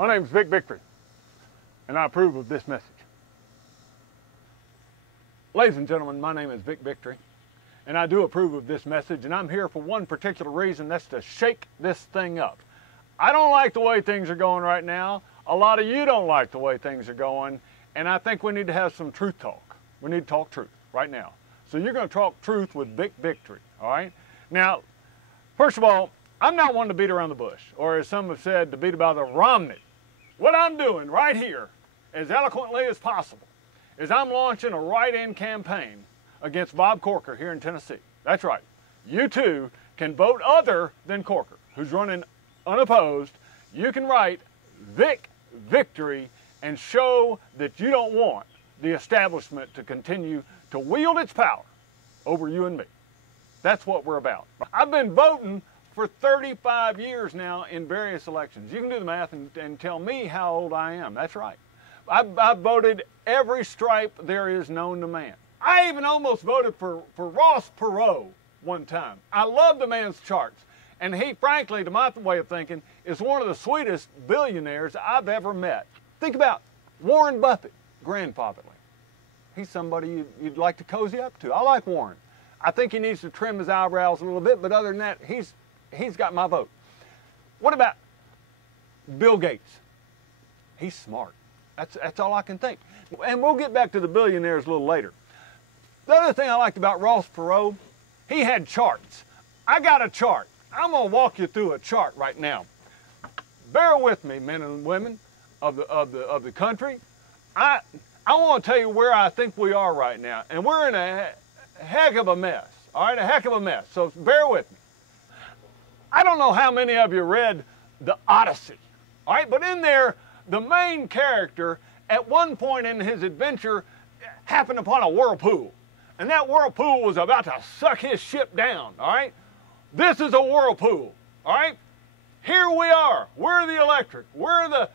My name is Vic Victory, and I approve of this message. Ladies and gentlemen, my name is Vic Victory, and I do approve of this message, and I'm here for one particular reason, that's to shake this thing up. I don't like the way things are going right now. A lot of you don't like the way things are going, and I think we need to have some truth talk. We need to talk truth right now. So you're going to talk truth with Vic Victory, all right? Now, first of all, I'm not one to beat around the bush, or as some have said, to beat about the Romney. What I'm doing right here, as eloquently as possible, is I'm launching a write-in campaign against Bob Corker here in Tennessee. That's right. You too can vote other than Corker, who's running unopposed. You can write Vic Victory and show that you don't want the establishment to continue to wield its power over you and me. That's what we're about. I've been voting for 35 years now in various elections. You can do the math and tell me how old I am. That's right. I've voted every stripe there is known to man. I even almost voted for Ross Perot one time. I love the man's charts. And he, frankly, to my way of thinking, is one of the sweetest billionaires I've ever met. Think about Warren Buffett, grandfatherly. He's somebody you'd like to cozy up to. I like Warren. I think he needs to trim his eyebrows a little bit, but other than that, he's got my vote. What about Bill Gates? He's smart. That's all I can think. And we'll get back to the billionaires a little later. The other thing I liked about Ross Perot, he had charts. I got a chart. I'm going to walk you through a chart right now. Bear with me, men and women of the country. I want to tell you where I think we are right now, and we're in a heck of a mess. All right, a heck of a mess. So bear with me. I don't know how many of you read The Odyssey, all right? But in there, the main character, at one point in his adventure, happened upon a whirlpool. And that whirlpool was about to suck his ship down, all right? This is a whirlpool, all right? Here we are. We're the electric. We're the,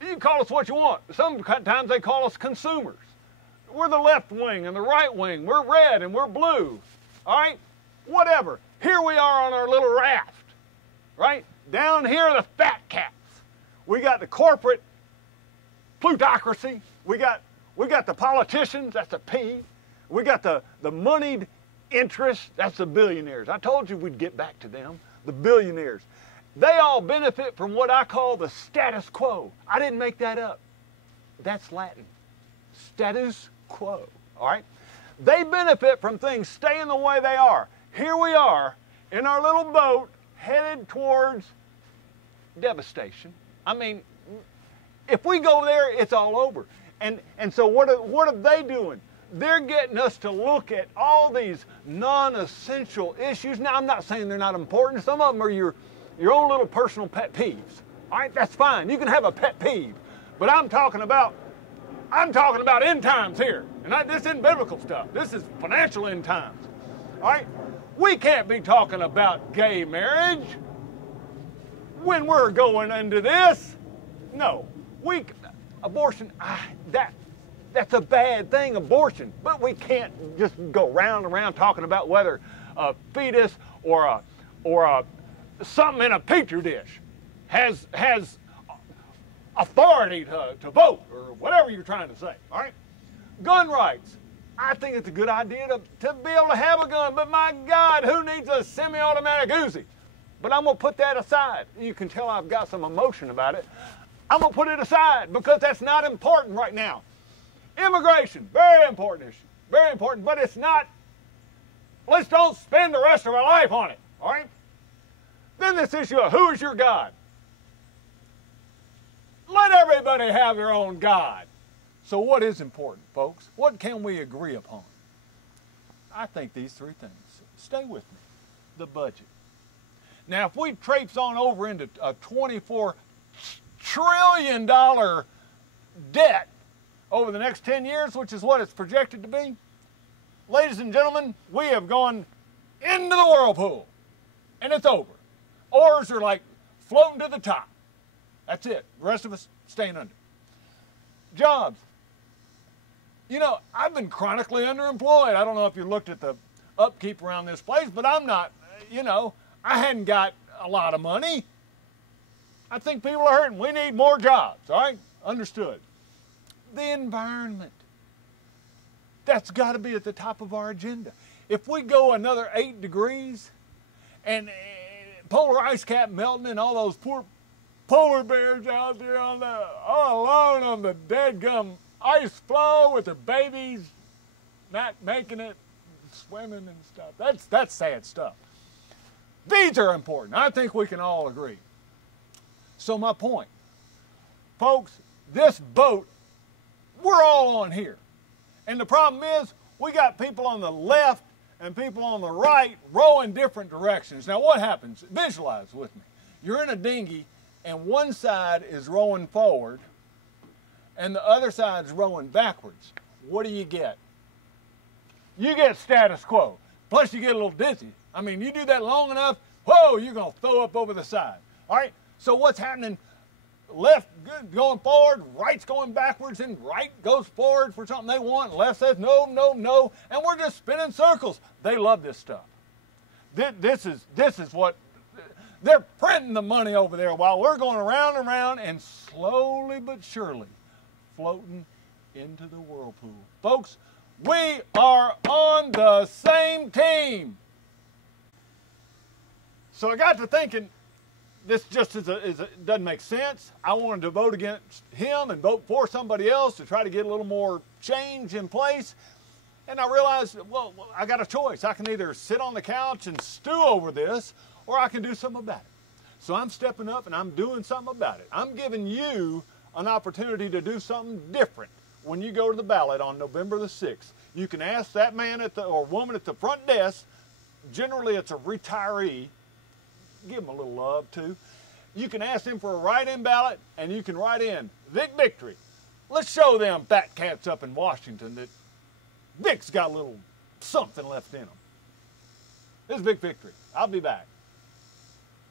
you can call us what you want. Sometimes they call us consumers. We're the left wing and the right wing. We're red and we're blue, all right? Whatever. Here we are on our little raft, right? Down here are the fat cats. We got the corporate plutocracy. We got the politicians, that's the P. We got the moneyed interests, that's the billionaires. I told you we'd get back to them, the billionaires. They all benefit from what I call the status quo. I didn't make that up. That's Latin. Status quo, all right? They benefit from things staying the way they are. Here we are in our little boat headed towards devastation. I mean, if we go there, it's all over. And so what are they doing? They're getting us to look at all these non-essential issues. Now, I'm not saying they're not important. Some of them are your own little personal pet peeves. All right, that's fine. You can have a pet peeve. But I'm talking about end times here. And this isn't biblical stuff. This is financial end times. All right? We can't be talking about gay marriage when we're going into this. No. Abortion, that's a bad thing, abortion. But we can't just go round and round talking about whether a fetus or something in a petri dish has authority to vote, or whatever you're trying to say, all right? Gun rights. I think it's a good idea to be able to have a gun, but my God, who needs a semi-automatic Uzi? But I'm going to put that aside. You can tell I've got some emotion about it. I'm going to put it aside because that's not important right now. Immigration, very important issue, very important, but it's not, let's don't spend the rest of our life on it, all right? Then this issue of who is your God? Let everybody have their own God. So what is important, folks? What can we agree upon? I think these three things. Stay with me. The budget. Now, if we traipse on over into a $24 trillion debt over the next 10 years, which is what it's projected to be, ladies and gentlemen, we have gone into the whirlpool, and it's over. Oars are like floating to the top. That's it. The rest of us staying under. Jobs. You know, I've been chronically underemployed. I don't know if you looked at the upkeep around this place, but I'm not, you know, I hadn't got a lot of money. I think people are hurting. We need more jobs, all right? Understood. The environment. That's got to be at the top of our agenda. If we go another 8 degrees and polar ice cap melting and all those poor polar bears out there all alone on the dead-gum ice floe with their babies not making it, swimming and stuff. That's sad stuff. These are important. I think we can all agree. So my point, folks, this boat, we're all on here. And the problem is we got people on the left and people on the right rowing different directions. Now what happens? Visualize with me. You're in a dinghy and one side is rowing forward and the other side's rowing backwards. What do you get? You get status quo. Plus you get a little dizzy. I mean, you do that long enough, whoa, you're going to throw up over the side. All right? So what's happening? Left going forward, right's going backwards, and right goes forward for something they want, and left says no, no, no, and we're just spinning circles. They love this stuff. This is what, they're printing the money over there while we're going around and around and slowly but surely floating into the whirlpool. Folks, we are on the same team. So I got to thinking, this just doesn't make sense. I wanted to vote against him and vote for somebody else to try to get a little more change in place. And I realized, well, I got a choice. I can either sit on the couch and stew over this, or I can do something about it. So I'm stepping up and I'm doing something about it. I'm giving you an opportunity to do something different when you go to the ballot on November the 6th. You can ask that man or woman at the front desk, generally it's a retiree, give them a little love too. You can ask them for a write-in ballot and you can write in Vic Victory. Let's show them fat cats up in Washington that Vic's got a little something left in them. This is Vic Victory. I'll be back.